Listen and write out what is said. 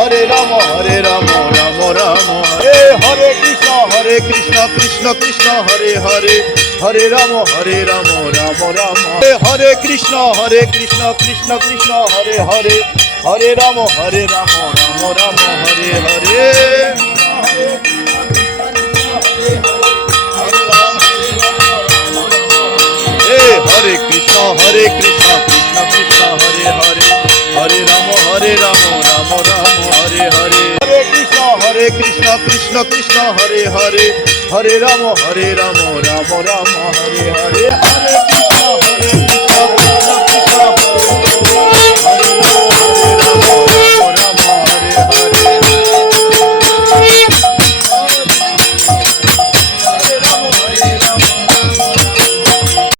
Hare Ram Ram Ram Hare Hare Krishna Krishna Krishna Hare Hare Hare Ram Ram Ram Hare Krishna Krishna Krishna Hare Hare Hare Ram Ram Ram Hare Hare Hare Krishna Krishna Krishna Hare Hare Hare Ram Ram Ram Hare Hare Hare Krishna Krishna Krishna Hare Hare Hare Ram Ram Ram Hare Hare